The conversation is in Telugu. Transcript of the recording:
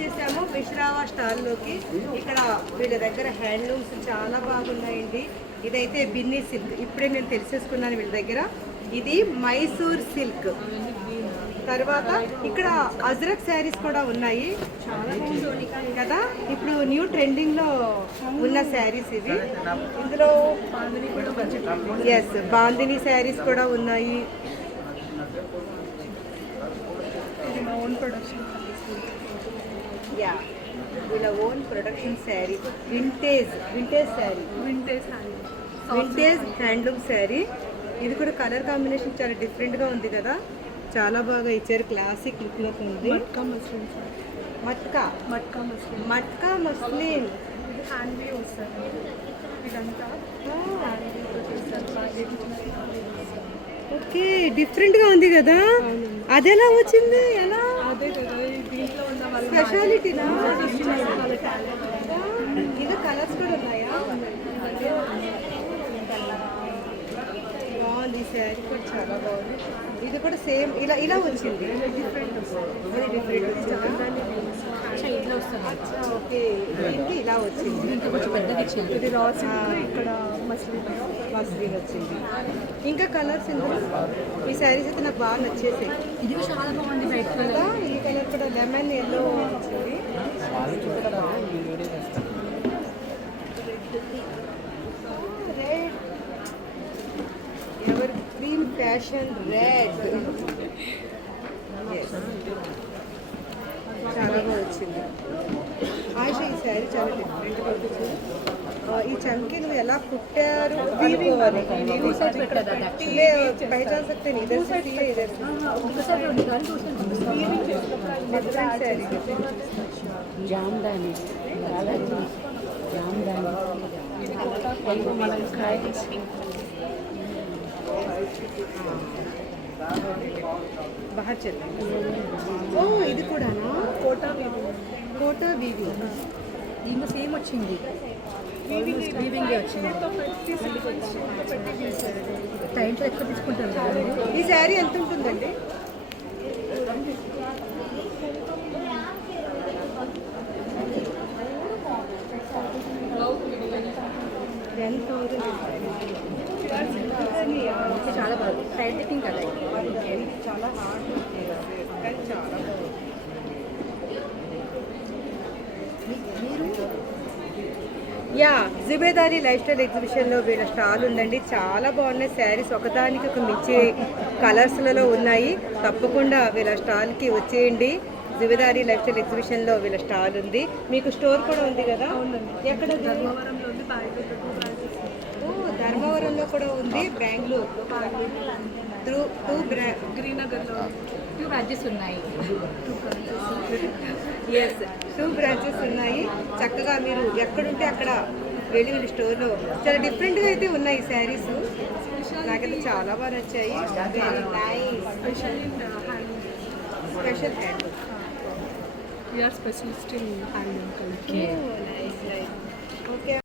వచ్చేసాము విశ్రావా స్టాల్లోకి. ఇక్కడ వీళ్ళ దగ్గర హ్యాండ్లూమ్స్ చాలా బాగున్నాయండి. ఇదైతే బిన్నీ సిల్క్, ఇప్పుడే నేను తెలిసేసుకున్నాను వీళ్ళ దగ్గర. ఇది మైసూర్ సిల్క్. తర్వాత ఇక్కడ అజ్రక్ శారీస్ కూడా ఉన్నాయి కదా, ఇప్పుడు న్యూ ట్రెండింగ్లో ఉన్న శారీస్ ఇవి. ఇందులో ఎస్ బాందిని శారీస్ కూడా ఉన్నాయి. యా, వీళ్ళ own production sari, vintage sari, vintage handloom sari. ఇది కూడా కలర్ కాంబినేషన్ చాలా డిఫరెంట్గా ఉంది కదా, చాలా బాగా ఇచ్చారు, క్లాసిక్ లుక్లో ఉంది. మట్కా మస్లిన్ ఓకే, డిఫరెంట్గా ఉంది కదా. అదెలా వచ్చింది, ఎలా స్పెషాలిటీనా? ఇది కలర్స్ కూడా ఉన్నాయా? బాగుంది, శారీ కూడా చాలా బాగుంది. ఇది కూడా సేమ్ ఇలా వచ్చింది, డిఫరెంట్ ఓకే. దీనికి ఇలా వచ్చింది, కొంచెం పెద్దగా ఇచ్చింది. ఇది రాస్, ఇక్కడ మస్లిన్ వచ్చింది. ఇంకా కలర్స్ ఇందులో ఈ శారీస్ అయితే నాకు బాగా నచ్చేసాయి. ఇది చాలా బాగుంది, వైట్ కలర్. ఈ కలర్ కూడా లెమన్ ఎల్లో వచ్చింది. Red, ever green fashion red, చాలా బాగా వచ్చింది. ఆశ ఈ శారీ చాలా డిఫరెంట్గా వచ్చింది. ఈ చంకీలు ఎలా కుట్టారు అనుకోవాలి. పైచాన్ సక్తే ఇదర్ జామ్దాని బాగా చెప్పండి. ఓ ఇది కూడానా? కోటా వీవి దీంట్లో సేమ్ వచ్చింది, వీవింగ్ వచ్చింది. టైంతో ఎక్కువ తీసుకుంటారు కదండి. ఈ శారీ ఎంత ఉంటుందండి? చాలా బాగుంది, టైట్ ఫిట్టింగ్ కదా, చాలా హార్డ్, చాలా యా. జుబేదారి లైఫ్ స్టైల్ ఎగ్జిబిషన్లో వీళ్ళ స్టాల్ ఉందండి, చాలా బాగున్నాయి శారీస్, ఒకదానికి ఒక మించి కలర్స్లలో ఉన్నాయి. తప్పకుండా వీళ్ళ స్టాల్కి వచ్చేయండి. జుబేదారి లైఫ్ స్టైల్ ఎగ్జిబిషన్లో వీళ్ళ స్టాల్ ఉంది. మీకు స్టోర్ కూడా ఉంది కదా? ఎక్కడ? ధర్మవరంలో కూడా ఉంది, బెంగళూరు శ్రీనగర్లో 2 బ్రాంచెస్ ఉన్నాయి. ఎస్, 2 బ్రాంచెస్ ఉన్నాయి. చక్కగా మీరు ఎక్కడుంటే అక్కడ వెళ్ళి వీళ్ళ స్టోర్లో చాలా డిఫరెంట్గా అయితే ఉన్నాయి శారీస్. నాకైతే చాలా బాగా నచ్చాయి. Very nice, special handloom. We are specialist in handloom. Nice. Okay.